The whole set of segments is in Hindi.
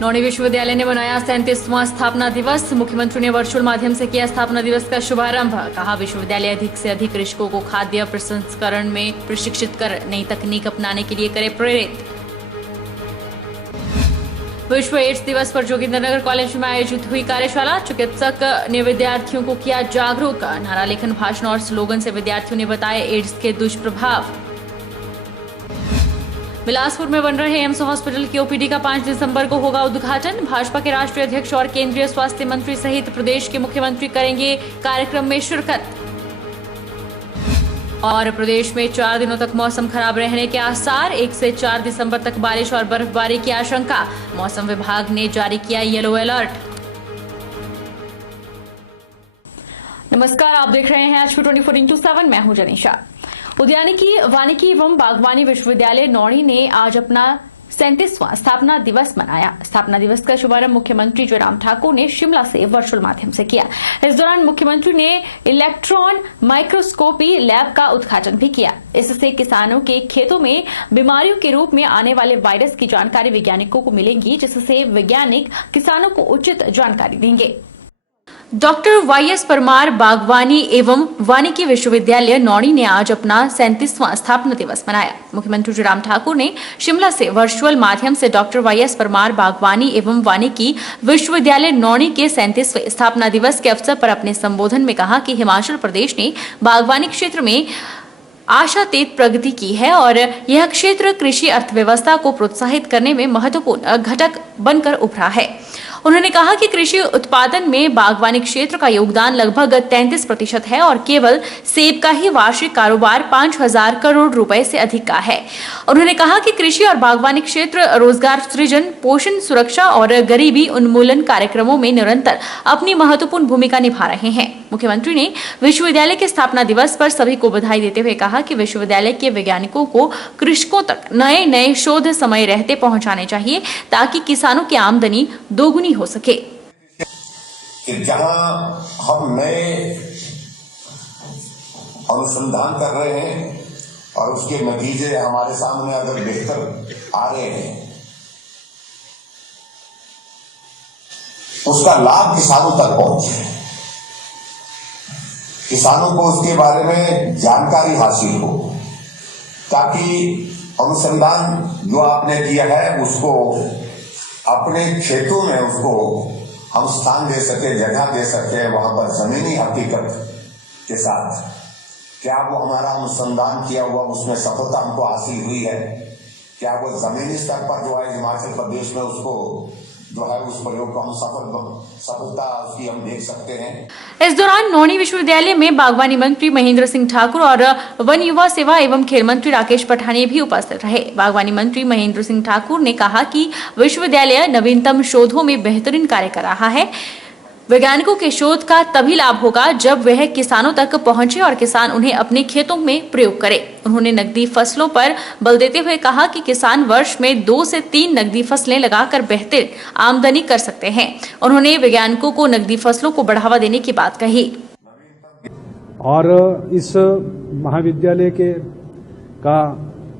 नौणी विश्वविद्यालय ने मनाया 37वां स्थापना दिवस। मुख्यमंत्री ने वर्चुअल माध्यम से किया स्थापना दिवस का शुभारंभ। कहा विश्वविद्यालय अधिक से अधिक कृषकों को खाद्य प्रसंस्करण में प्रशिक्षित कर नई तकनीक अपनाने के लिए करे प्रेरित। विश्व एड्स दिवस पर जोगिंद्रनगर कॉलेज में आयोजित हुई कार्यशाला। चिकित्सक ने विद्यार्थियों को किया जागरूक। नारा लेखन, भाषण और स्लोगन से विद्यार्थियों ने बताए एड्स के दुष्प्रभाव। बिलासपुर में बन रहे एम्स हॉस्पिटल की ओपीडी का 5 दिसंबर को होगा उद्घाटन। भाजपा के राष्ट्रीय अध्यक्ष और केंद्रीय स्वास्थ्य मंत्री सहित प्रदेश के मुख्यमंत्री करेंगे कार्यक्रम में शिरकत। और प्रदेश में 4 दिनों तक मौसम खराब रहने के आसार। 1 से 4 दिसंबर तक बारिश और बर्फबारी की आशंका। मौसम विभाग ने जारी किया येलो अलर्ट। नमस्कार, आप देख रहे हैं आज 24x7। मैं हूं जनीशा। उद्यानिकी, वानिकी एवं बागवानी विश्वविद्यालय नौणी ने आज अपना 37वां स्थापना दिवस मनाया। स्थापना दिवस का शुभारंभ मुख्यमंत्री जयराम ठाकुर ने शिमला से वर्चुअल माध्यम से किया। इस दौरान मुख्यमंत्री ने इलेक्ट्रॉन माइक्रोस्कोपी लैब का उद्घाटन भी किया। इससे किसानों के खेतों में बीमारियों के रूप में आने वाले वायरस की जानकारी वैज्ञानिकों को मिलेगी, जिससे वैज्ञानिक किसानों को उचित जानकारी देंगे। डॉक्टर वाईएस परमार बागवानी एवं वानिकी विश्वविद्यालय नौणी ने आज अपना 37वां स्थापना दिवस मनाया। मुख्यमंत्री जयराम ठाकुर ने शिमला से वर्चुअल माध्यम से डॉक्टर वाईएस परमार बागवानी एवं वानिकी विश्वविद्यालय नौणी के 37वें स्थापना दिवस के अवसर पर अपने संबोधन में कहा कि हिमाचल प्रदेश ने बागवानी क्षेत्र में आशातीत प्रगति की है और यह क्षेत्र कृषि अर्थव्यवस्था को प्रोत्साहित करने में महत्वपूर्ण घटक बनकर उभरा है। उन्होंने कहा कि कृषि उत्पादन में बागवानी क्षेत्र का योगदान लगभग 33% है और केवल सेब का ही वार्षिक कारोबार 5,000 करोड़ रुपए से अधिक का है। उन्होंने कहा कि कृषि और बागवानी क्षेत्र रोजगार सृजन, पोषण सुरक्षा और गरीबी उन्मूलन कार्यक्रमों में निरंतर अपनी महत्वपूर्ण भूमिका निभा रहे हैं। मुख्यमंत्री ने विश्वविद्यालय के स्थापना दिवस पर सभी को बधाई देते हुए कहा कि विश्वविद्यालय के वैज्ञानिकों को कृषकों तक नए नए शोध समय रहते पहुंचाने चाहिए ताकि किसानों की आमदनी दोगुनी हो सके। जहां हम नए अनुसंधान कर रहे हैं और उसके नतीजे हमारे सामने अगर बेहतर आ रहे हैं, उसका लाभ किसानों तक पहुंचे, किसानों को उसके बारे में जानकारी हासिल हो, ताकि अनुसंधान जो आपने किया है उसको अपने खेतों में उसको हम स्थान दे सके, जगह दे सके, वहां पर जमीनी हकीकत के साथ क्या वो हमारा अनुसंधान किया हुआ उसमें सफलता हमको हासिल हुई है, क्या वो जमीनी स्तर पर जो है हिमाचल प्रदेश में उसको जो है उस प्रयोग को हम सफलता उसकी हम देख सकते हैं। इस दौरान नौणी विश्वविद्यालय में बागवानी मंत्री महेंद्र सिंह ठाकुर और वन युवा सेवा एवं खेल मंत्री राकेश पठानिया भी उपस्थित रहे। बागवानी मंत्री महेंद्र सिंह ठाकुर ने कहा कि विश्वविद्यालय नवीनतम शोधों में बेहतरीन कार्य कर रहा है। वैज्ञानिकों के शोध का तभी लाभ होगा जब वह किसानों तक पहुंचे और किसान उन्हें अपने खेतों में प्रयोग करे। उन्होंने नकदी फसलों पर बल देते हुए कहा कि किसान वर्ष में 2 से 3 नकदी फसलें लगाकर बेहतर आमदनी कर सकते हैं। उन्होंने वैज्ञानिकों को नकदी फसलों को बढ़ावा देने की बात कही। और इस महाविद्यालय के का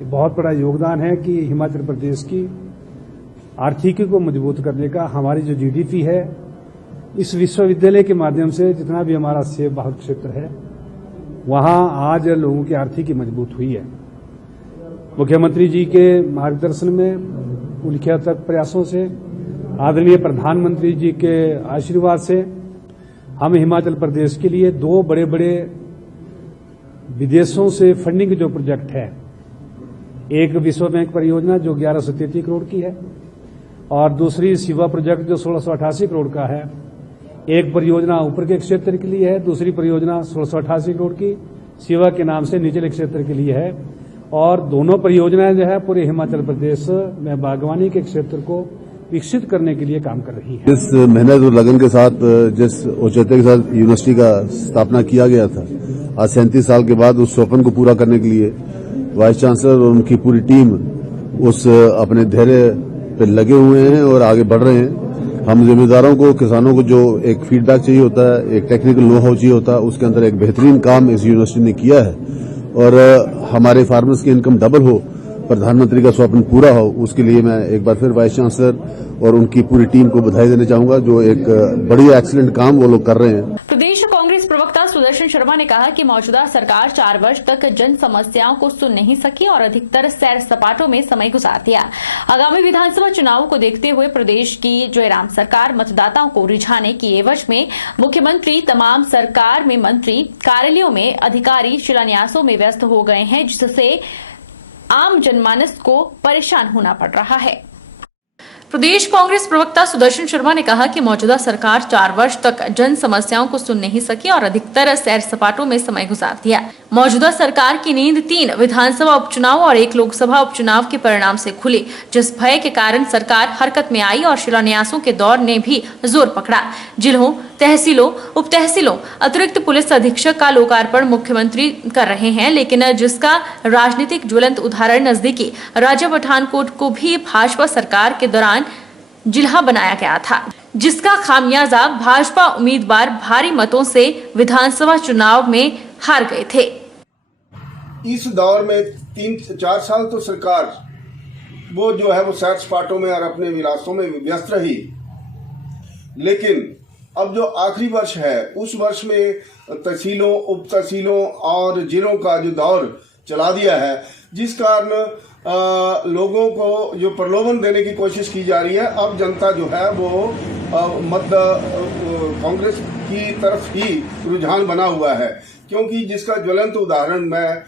बहुत बड़ा योगदान है कि हिमाचल प्रदेश की आर्थिकी को मजबूत करने का। हमारी जो जीडीपी है इस विश्वविद्यालय के माध्यम से जितना भी हमारा सेब बाग क्षेत्र है वहां आज लोगों की आर्थिकी मजबूत हुई है। मुख्यमंत्री जी के मार्गदर्शन में, उनके अथक प्रयासों से, आदरणीय प्रधानमंत्री जी के आशीर्वाद से हम हिमाचल प्रदेश के लिए 2 बड़े बड़े विदेशों से फंडिंग जो प्रोजेक्ट है, एक विश्व बैंक परियोजना जो 1133 करोड़ की है और दूसरी शिवा प्रोजेक्ट जो 1688 करोड़ का है। एक परियोजना ऊपर के क्षेत्र के लिए है, दूसरी परियोजना 1688 करोड़ की शिवा के नाम से निचले क्षेत्र के लिए है और दोनों परियोजनाएं जो है पूरे हिमाचल प्रदेश में बागवानी के क्षेत्र को विकसित करने के लिए काम कर रही है। जिस मेहनत और लगन के साथ, जिस औचित्य के साथ यूनिवर्सिटी का स्थापना किया गया था, आज 37 साल के बाद उस स्वप्न को पूरा करने के लिए वाइस चांसलर और उनकी पूरी टीम उस अपने धैर्य पे लगे हुए हैं और आगे बढ़ रहे हैं। हम जिम्मेदारों को, किसानों को जो एक फीडबैक चाहिए होता है, एक टेक्निकल नो हाउ चाहिए होता है, उसके अंदर एक बेहतरीन काम इस यूनिवर्सिटी ने किया है और हमारे फार्मर्स की इनकम डबल हो प्रधानमंत्री का स्वप्न पूरा हो, उसके लिए मैं एक बार फिर वाइस चांसलर और उनकी पूरी टीम को बधाई देना चाहूंगा, जो एक बड़ी एक्सीलेंट काम वो लोग कर रहे हैं। प्रदेश कांग्रेस प्रवक्ता सुदर्शन शर्मा ने कहा कि मौजूदा सरकार 4 वर्ष तक जन समस्याओं को सुन नहीं सकी और अधिकतर सैर सपाटों में समय गुजार दिया। आगामी विधानसभा चुनावों को देखते हुए प्रदेश की जयराम सरकार मतदाताओं को रिझाने की एवज में मुख्यमंत्री तमाम सरकार में मंत्री, कार्यालयों में अधिकारी शिलान्यासों में व्यस्त हो गए हैं, जिससे आम जनमानस को परेशान होना पड़ रहा है। प्रदेश कांग्रेस प्रवक्ता सुदर्शन शर्मा ने कहा कि मौजूदा सरकार 4 वर्ष तक जन समस्याओं को सुन नहीं सकी और अधिकतर सैर सपाटों में समय गुजार दिया। मौजूदा सरकार की नींद 3 विधानसभा उपचुनाव और 1 लोकसभा उपचुनाव के परिणाम से खुली, जिस भय के कारण सरकार हरकत में आई और शिलान्यासों के दौर ने भी जोर पकड़ा। जिलों, तहसीलों, उप तहसीलों, अतिरिक्त पुलिस अधीक्षक का लोकार्पण मुख्यमंत्री कर रहे हैं, लेकिन जिसका राजनीतिक ज्वलंत उदाहरण नजदीकी राजा पठानकोट को भी भाजपा सरकार के दौरान जिला बनाया गया था, जिसका खामियाजा भाजपा उम्मीदवार भारी मतों से विधानसभा चुनाव में हार गए थे। इस दौर में 3-4 साल तो सरकार वो जो है वो सैर सपाटों में और अपने विलासों में व्यस्त रही, लेकिन अब जो आखिरी वर्ष है उस वर्ष में तहसीलों, उप तहसीलों और जिलों का जो दौर चला दिया है, जिस कारण लोगों को जो प्रलोभन देने की कोशिश की जा रही है। अब जनता जो है वो मत कांग्रेस की तरफ ही रुझान बना हुआ है, क्योंकि जिसका ज्वलंत उदाहरण मैं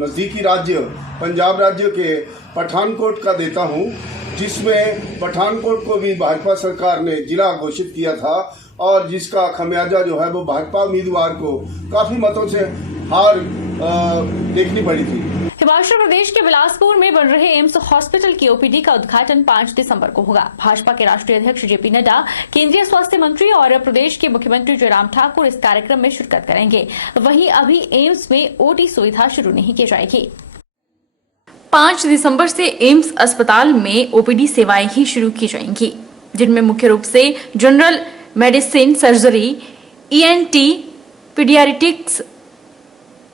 नज़दीकी राज्य पंजाब राज्य के पठानकोट का देता हूं, जिसमें पठानकोट को भी भाजपा सरकार ने जिला घोषित किया था और जिसका खमियाजा जो है वो भाजपा उम्मीदवार को काफी मतों से हार देखनी पड़ी थी। हिमाचल प्रदेश के बिलासपुर में बन रहे एम्स हॉस्पिटल की ओपीडी का उद्घाटन 5 दिसंबर को होगा। भाजपा के राष्ट्रीय अध्यक्ष जेपी नड्डा, केंद्रीय स्वास्थ्य मंत्री और प्रदेश के मुख्यमंत्री जयराम ठाकुर इस कार्यक्रम में शिरकत करेंगे। वहीं अभी एम्स में ओटी सुविधा शुरू नहीं की जाएगी। 5 दिसंबर से एम्स अस्पताल में ओपीडी सेवाएं ही शुरू की जाएंगी, जिनमें मुख्य रूप से general medicine, surgery, ENT, paediatrics,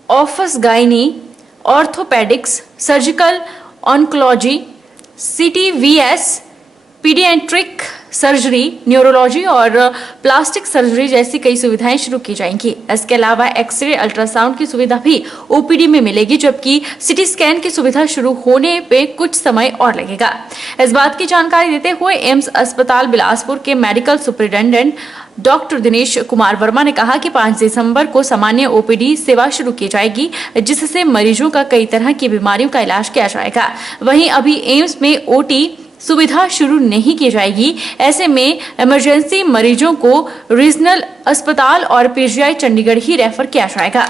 office gynae, orthopaedics, surgical oncology, CTVS, paediatric surgery, neurology और प्लास्टिक सर्जरी जैसी कई सुविधाएं शुरू की जाएंगी। इसके अलावा एक्सरे, अल्ट्रासाउंड की सुविधा भी ओपीडी में मिलेगी, जबकि सिटी स्कैन की सुविधा शुरू होने पे कुछ समय और लगेगा। इस बात की जानकारी देते हुए एम्स अस्पताल बिलासपुर के medical superintendent doctor Dinesh Kumar Verma ने कहा कि 5 दिसंबर को सामान्य ओपीडी सेवा शुरू की जाएगी, जिससे मरीजों का कई तरह की बीमारियों का इलाज किया जाएगा। वहीं अभी एम्स में ओटी सुविधा शुरू नहीं की जाएगी। ऐसे में इमरजेंसी मरीजों को रीजनल अस्पताल और पीजीआई चंडीगढ़ ही रेफर किया जाएगा।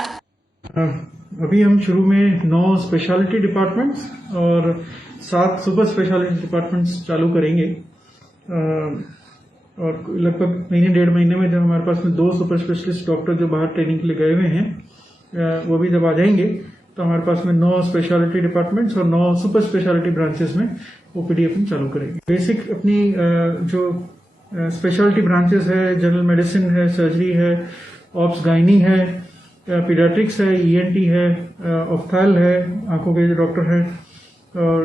अभी हम शुरू में 9 स्पेशलिटी डिपार्टमेंट्स और 7 सुपर स्पेशलिटी डिपार्टमेंट्स चालू करेंगे और लगभग महीने 1.5 महीने में जब हमारे पास में 2 सुपर स्पेशलिस्ट डॉक्टर जो बाहर ट्रेनिंग के लिए गए हुए हैं वो भी जब आ जाएंगे तो हमारे पास में 9 स्पेशलिटी डिपार्टमेंट्स और 9 सुपर स्पेशलिटी ब्रांचेस में ओपीडी अपन चालू करेंगे। बेसिक अपनी जो स्पेशलिटी ब्रांचेस है, जनरल मेडिसिन है, सर्जरी है, ऑप्स गायनी है, पीडियाट्रिक्स है, ईएनटी है, ऑफ्थैल है, आंखों के जो डॉक्टर है,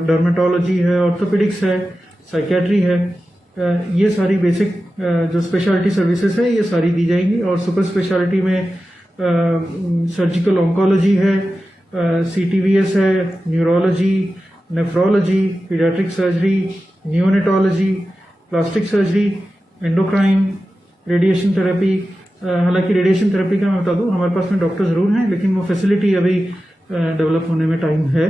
डर्मेटोलॉजी है, ऑर्थोपेडिक्स है, साइकेट्री है, ये सारी बेसिक जो स्पेशलिटी सर्विसेज है ये सारी दी जाएंगी। और सुपर स्पेशलिटी में सर्जिकल ऑन्कोलॉजी है, सीटीवीएस है, neurology, nephrology, paediatric surgery, neonatology, plastic surgery, endocrine, radiation therapy. हालांकि रेडिएशन थेरेपी का मैं बता दूं हमारे पास में डॉक्टर जरूर हैं, लेकिन वो फैसिलिटी अभी डेवलप होने में टाइम है।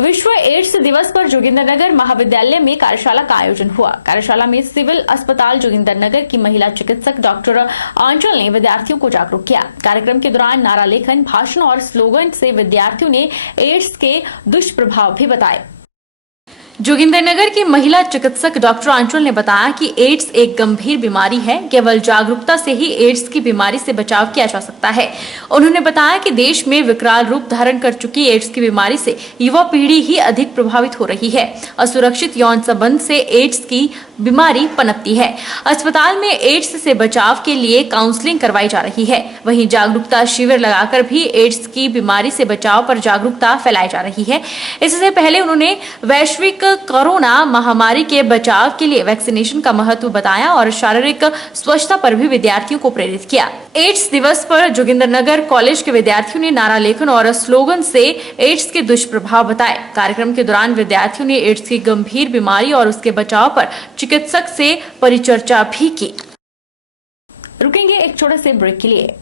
विश्व एड्स दिवस पर जोगिंदरनगर महाविद्यालय में कार्यशाला का आयोजन हुआ। कार्यशाला में सिविल अस्पताल जोगिंदरनगर की महिला चिकित्सक डॉक्टर आंचल ने विद्यार्थियों को जागरूक किया। कार्यक्रम के दौरान नारा लेखन, भाषण और स्लोगन से विद्यार्थियों ने एड्स के दुष्प्रभाव भी बताए। जोगिंदरनगर की महिला चिकित्सक डॉक्टर आंचल ने बताया कि एड्स एक गंभीर बीमारी है, केवल जागरूकता से ही एड्स की बीमारी से बचाव किया जा सकता है। उन्होंने बताया कि देश में विकराल रूप धारण कर चुकी एड्स की बीमारी से युवा पीढ़ी ही अधिक प्रभावित हो रही है। असुरक्षित यौन संबंध से एड्स की बीमारी पनपती है। अस्पताल में एड्स से बचाव के लिए काउंसलिंग करवाई जा रही है। वहीं जागरूकता शिविर लगाकर भी एड्स की बीमारी से बचाव पर जागरूकता फैलाई जा रही है। इससे पहले उन्होंने वैश्विक कोरोना महामारी के बचाव के लिए वैक्सीनेशन का महत्व बताया और शारीरिक स्वच्छता पर भी विद्यार्थियों को प्रेरित किया। एड्स दिवस पर जोगिंदरनगर कॉलेज के विद्यार्थियों ने नारा लेखन और स्लोगन से एड्स के दुष्प्रभाव बताए। कार्यक्रम के दौरान विद्यार्थियों ने एड्स की गंभीर बीमारी और उसके बचाव पर चिकित्सक से परिचर्चा भी की। रुकेंगे एक छोटे से ब्रेक के लिए।